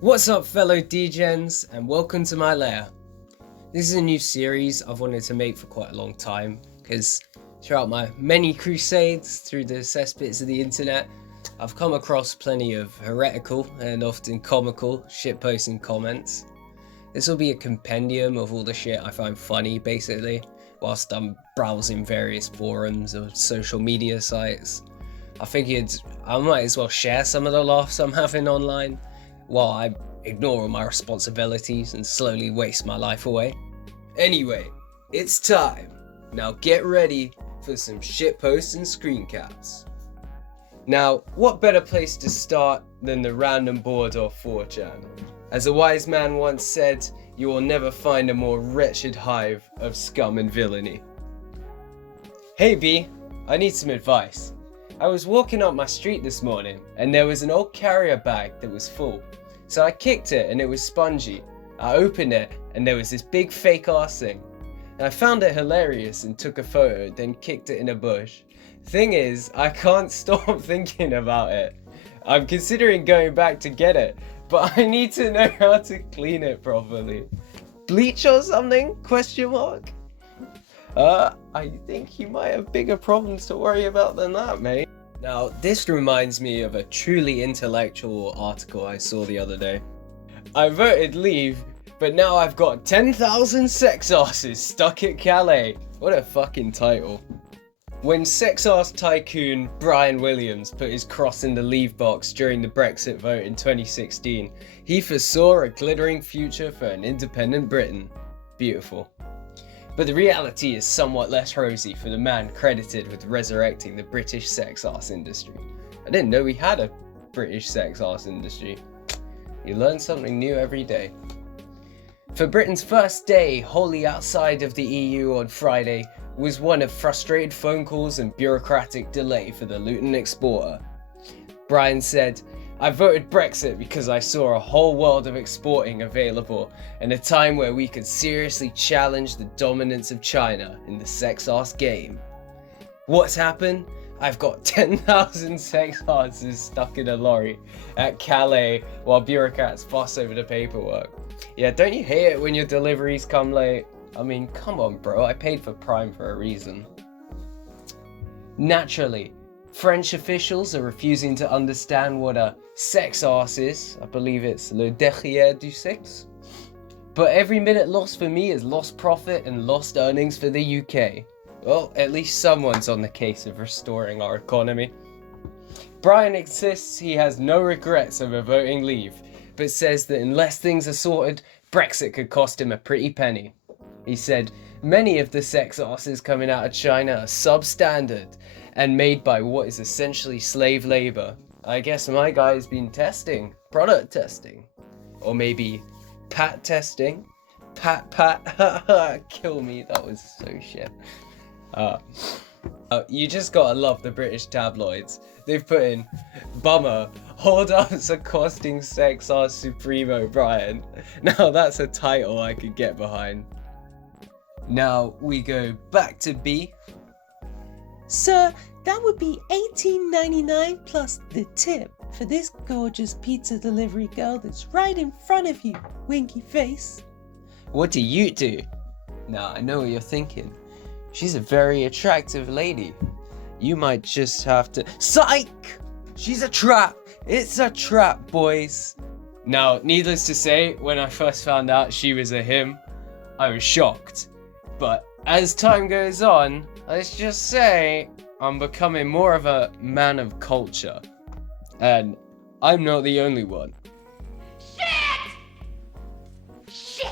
What's up, fellow degens, and welcome to my lair. This is a new series I've wanted to make for quite a long time, because throughout my many crusades through the cesspits of the internet, I've come across plenty of heretical and often comical shitposts and comments. This will be a compendium of all the shit I find funny, basically, whilst I'm browsing various forums or social media sites. I figured I might as well share some of the laughs I'm having online, while I ignore all my responsibilities and slowly waste my life away. Anyway, it's time. Now get ready for some shitposts and screencaps. Now, what better place to start than the random board off 4chan? As a wise man once said, you will never find a more wretched hive of scum and villainy. Hey B, I need some advice. I was walking up my street this morning and there was an old carrier bag that was full. So I kicked it and it was spongy. I opened it and there was this big fake ass thing. And I found it hilarious and took a photo, then kicked it in a bush. Thing is, I can't stop thinking about it. I'm considering going back to get it, but I need to know how to clean it properly. Bleach or something? Question mark? I think you might have bigger problems to worry about than that, mate. Now, this reminds me of a truly intellectual article I saw the other day. I voted leave, but now I've got 10,000 sex asses stuck at Calais. What a fucking title. When sex ass tycoon Brian Williams put his cross in the leave box during the Brexit vote in 2016, he foresaw a glittering future for an independent Britain. Beautiful. But the reality is somewhat less rosy for the man credited with resurrecting the British sex arse industry. I didn't know we had a British sex arse industry. You learn something new every day. For Britain's first day wholly outside of the EU on Friday was one of frustrated phone calls and bureaucratic delay for the Luton exporter. Brian said, I voted Brexit because I saw a whole world of exporting available and a time where we could seriously challenge the dominance of China in the sex arse game. What's happened? I've got 10,000 sex arses stuck in a lorry at Calais while bureaucrats fuss over the paperwork. Yeah, don't you hate it when your deliveries come late? I mean, come on bro, I paid for Prime for a reason. Naturally, French officials are refusing to understand what a sex arse is. I believe it's le derrière du sexe. But every minute lost for me is lost profit and lost earnings for the UK. Well, at least someone's on the case of restoring our economy. Brian insists he has no regrets over voting leave, but says that unless things are sorted, Brexit could cost him a pretty penny. He said, many of the sex arses coming out of China are substandard and made by what is essentially slave labor. I guess my guy's been testing, product testing, or maybe pat testing. Pat, kill me, that was so shit. You just gotta love the British tabloids. They've put in, bummer, hold up's accosting sex arse supremo Brian. Now that's a title I could get behind. Now we go back to B. Sir, that would be $18.99 plus the tip for this gorgeous pizza delivery girl that's right in front of you, winky face. What do you do? Now I know what you're thinking. She's a very attractive lady. You might just have to... Psych! She's a trap! It's a trap, boys! Now, needless to say, when I first found out she was a him, I was shocked. But as time goes on, let's just say I'm becoming more of a man of culture. And I'm not the only one. Shit!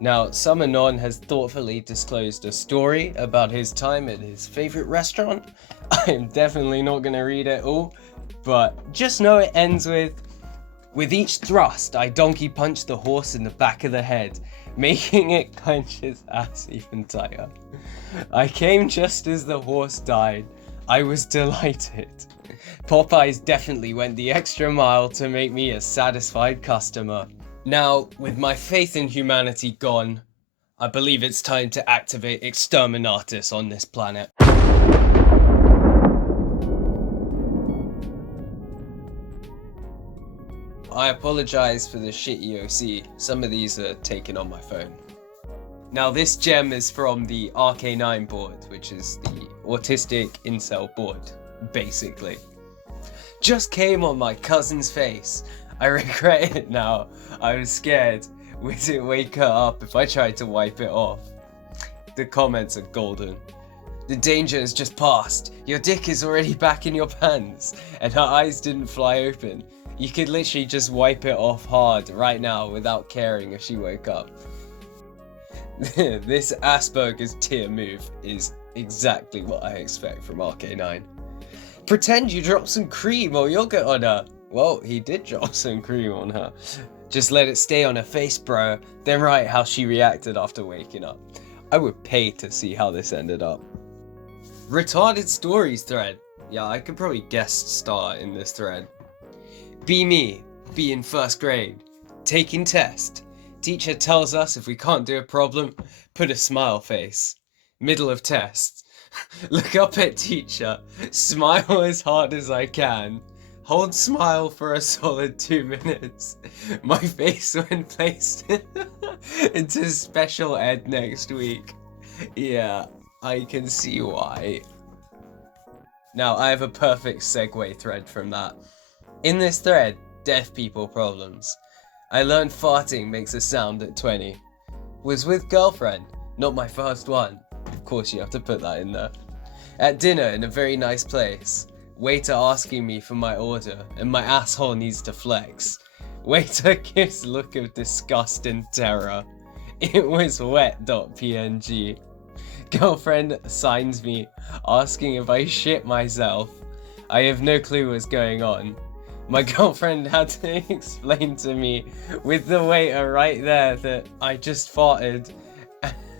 Now, Summonon has thoughtfully disclosed a story about his time at his favorite restaurant. I'm definitely not going to read it all, but just know it ends with each thrust, I donkey punched the horse in the back of the head, making it clench his ass even tighter. I came just as the horse died. I was delighted. Popeyes definitely went the extra mile to make me a satisfied customer. Now, with my faith in humanity gone, I believe it's time to activate Exterminatus on this planet. I apologize for the shit EOC. Some of these are taken on my phone. Now this gem is from the RK9 board, which is the autistic incel board, basically. Just came on my cousin's face. I regret it now. I was scared. Would it wake her up if I tried to wipe it off? The comments are golden. The danger has just passed. Your dick is already back in your pants, and her eyes didn't fly open. You could literally just wipe it off hard right now without caring if she woke up. This Asperger's tier move is exactly what I expect from RK9. Pretend you dropped some cream or yogurt on her. Well, he did drop some cream on her. Just let it stay on her face, bro. Then write how she reacted after waking up. I would pay to see how this ended up. Retarded stories thread. Yeah, I could probably guest star in this thread. Be me. Be in first grade. Taking test. Teacher tells us if we can't do a problem, put a smile face. Middle of test. Look up at teacher. Smile as hard as I can. Hold smile for a solid 2 minutes. My face when placed into special ed next week. Yeah, I can see why. Now, I have a perfect segue thread from that. In this thread, deaf people problems. I learned farting makes a sound at 20. Was with girlfriend, not my first one. Of course you have to put that in there. At dinner in a very nice place. Waiter asking me for my order, and my asshole needs to flex. Waiter gives look of disgust and terror. It was wet.png. Girlfriend signs me, asking if I shit myself. I have no clue what's going on. My girlfriend had to explain to me with the waiter right there that I just farted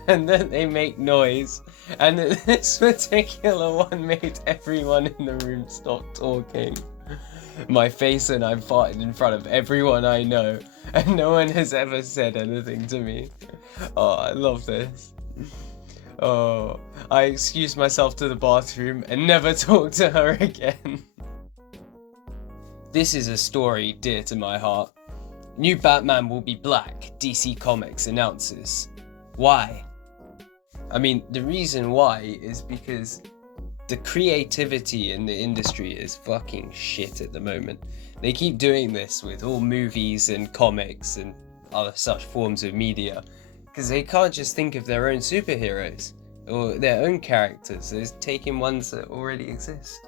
and that they make noise, and that this particular one made everyone in the room stop talking. My face and I'm farted in front of everyone I know, and no one has ever said anything to me. Oh, I love this. Oh, I excused myself to the bathroom and never talked to her again. This is a story dear to my heart. New Batman will be black, DC Comics announces. Why? I mean, the reason why is because the creativity in the industry is fucking shit at the moment. They keep doing this with all movies and comics and other such forms of media, because they can't just think of their own superheroes or their own characters. They're taking ones that already exist.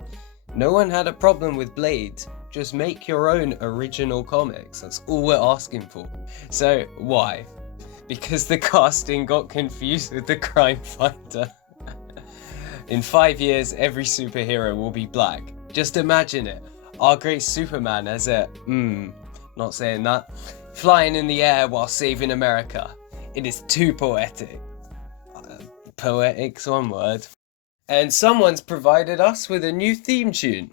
No one had a problem with Blade. Just make your own original comics. That's all we're asking for. So why? Because the casting got confused with the crime fighter. In 5 years, every superhero will be black. Just imagine it. Our great Superman as a, not saying that, flying in the air while saving America. It is too poetic. Poetic's one word. And someone's provided us with a new theme tune.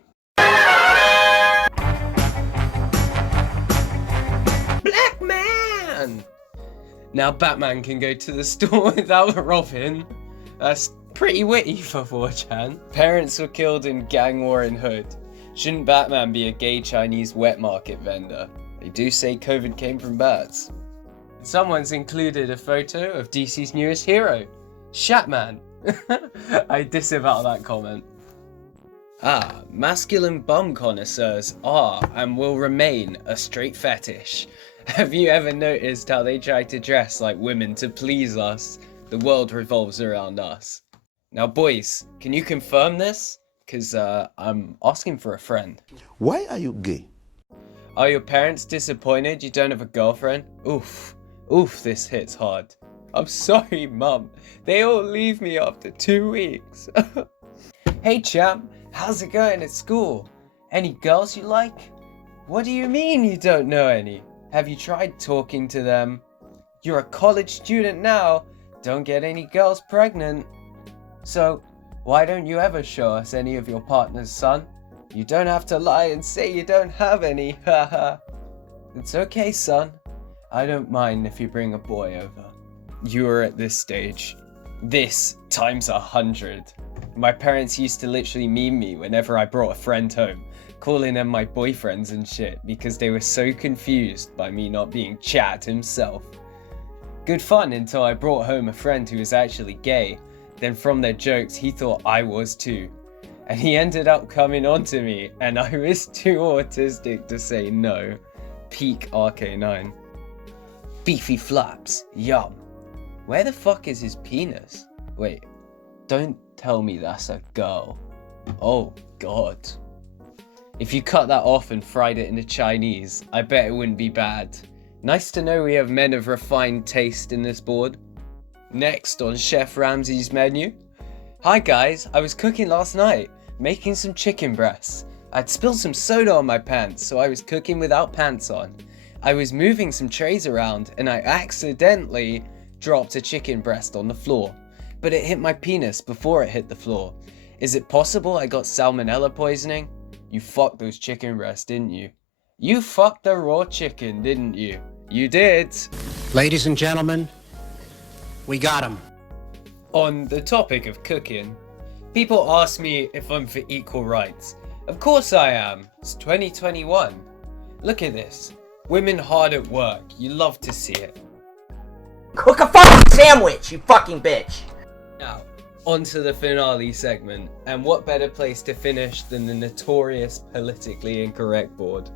Black man! Now Batman can go to the store without Robin. That's pretty witty for 4chan. Parents were killed in gang war in Hood. Shouldn't Batman be a gay Chinese wet market vendor? They do say COVID came from birds. Someone's included a photo of DC's newest hero, Shatman. I disavow that comment. Masculine bum connoisseurs are and will remain a straight fetish. Have you ever noticed how they try to dress like women to please us? The world revolves around us. Now boys, can you confirm this? Cause I'm asking for a friend. Why are you gay? Are your parents disappointed you don't have a girlfriend? Oof, this hits hard. I'm sorry, Mum. They all leave me after 2 weeks. Hey champ, how's it going at school? Any girls you like? What do you mean you don't know any? Have you tried talking to them? You're a college student now. Don't get any girls pregnant. So, why don't you ever show us any of your partners, son? You don't have to lie and say you don't have any, haha. It's okay, son. I don't mind if you bring a boy over. You are at this stage. This times 100. My parents used to literally meme me whenever I brought a friend home, calling them my boyfriends and shit because they were so confused by me not being Chad himself. Good fun until I brought home a friend who was actually gay, then from their jokes he thought I was too. And he ended up coming on to me and I was too autistic to say no. Peak RK9. Beefy flaps, yum. Where the fuck is his penis? Wait, don't tell me that's a girl. Oh god. If you cut that off and fried it into Chinese, I bet it wouldn't be bad. Nice to know we have men of refined taste in this board. Next on Chef Ramsay's menu. Hi guys, I was cooking last night, making some chicken breasts. I'd spilled some soda on my pants, so I was cooking without pants on. I was moving some trays around and I accidentally dropped a chicken breast on the floor, but it hit my penis before it hit the floor. Is it possible I got salmonella poisoning? You fucked those chicken breasts, didn't you? You fucked the raw chicken, didn't you? You did. Ladies and gentlemen, we got him. On the topic of cooking, people ask me if I'm for equal rights. Of course I am. It's 2021. Look at this. Women hard at work. You love to see it. Cook a fucking sandwich, you fucking bitch! Now, on to the finale segment. And what better place to finish than the notorious politically incorrect board?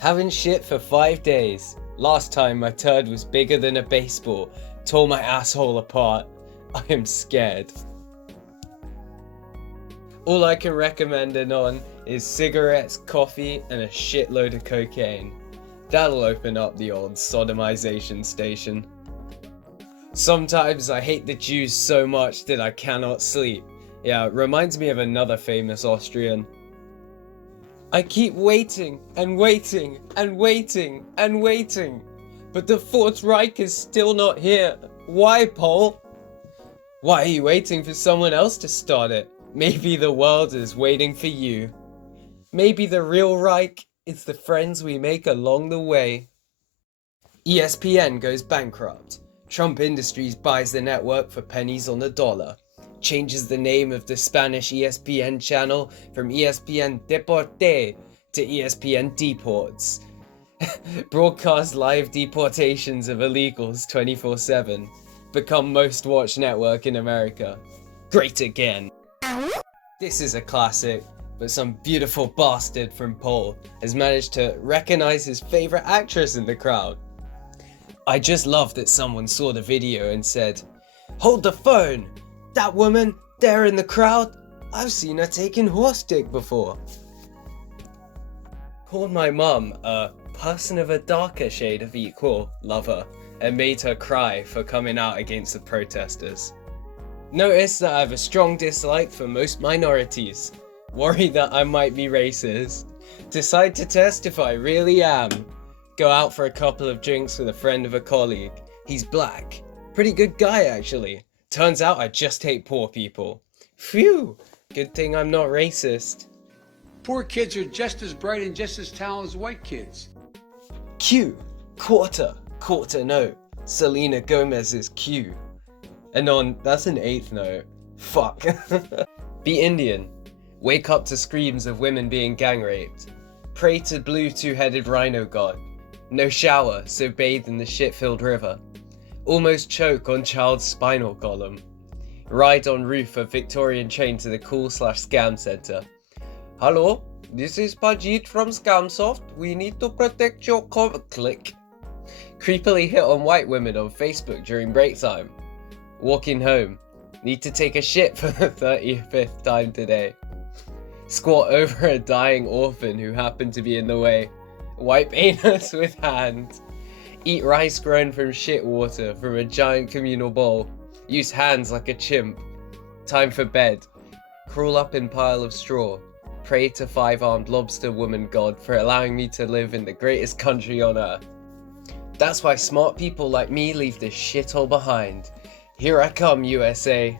Having shit for 5 days. Last time my turd was bigger than a baseball. Tore my asshole apart. I am scared. All I can recommend it on is cigarettes, coffee, and a shitload of cocaine. That'll open up the old sodomization station. Sometimes I hate the Jews so much that I cannot sleep. Yeah, it reminds me of another famous Austrian. I keep waiting and waiting and waiting and waiting, but the Fourth Reich is still not here. Why, Paul? Why are you waiting for someone else to start it? Maybe the world is waiting for you. Maybe the real Reich is the friends we make along the way. ESPN goes bankrupt. Trump Industries buys the network for pennies on the dollar. Changes the name of the Spanish ESPN channel from ESPN Deporte to ESPN Deports. Broadcast live deportations of illegals 24/7. Become most watched network in America. Great again. This is a classic, but some beautiful bastard from Paul has managed to recognize his favorite actress in the crowd. I just love that someone saw the video and said, "Hold the phone! That woman there in the crowd, I've seen her taking horse dick before." Called my mum a person of a darker shade of equal lover and made her cry for coming out against the protesters. Notice that I have a strong dislike for most minorities. Worry that I might be racist. Decide to test if I really am. Go out for a couple of drinks with a friend of a colleague. He's black. Pretty good guy actually. Turns out I just hate poor people. Phew, good thing I'm not racist. Poor kids are just as bright and just as talented as white kids. Q, quarter note. Selena Gomez's Q. And on, that's an 8th note. Fuck. Be Indian. Wake up to screams of women being gang raped. Pray to blue two-headed rhino god. No shower, so bathe in the shit-filled river. Almost choke on child's spinal column. Ride on roof of Victorian train to the cool/scam center. Hello, this is Pajit from Scamsoft. We need to protect your click. Creepily hit on white women on Facebook during break time. Walking home. Need to take a shit for the 35th time today. Squat over a dying orphan who happened to be in the way. Wipe anus with hand. Eat rice grown from shit water from a giant communal bowl. Use hands like a chimp. Time for bed. Crawl up in pile of straw. Pray to five-armed lobster woman god for allowing me to live in the greatest country on earth. That's why smart people like me leave this shithole behind. Here I come, USA.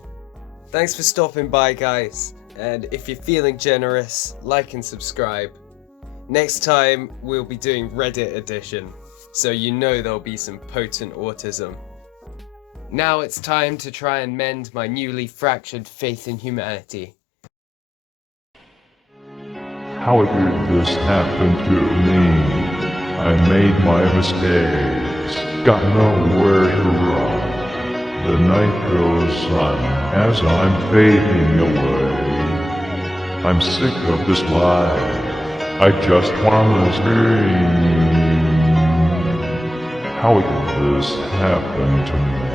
Thanks for stopping by, guys. And if you're feeling generous, like and subscribe. Next time, we'll be doing Reddit edition, so you know there'll be some potent autism. Now it's time to try and mend my newly fractured faith in humanity. How did this happen to me? I made my mistakes, got nowhere to run. The night goes on as I'm fading away. I'm sick of this life, I just wanna scream. How did this happen to me?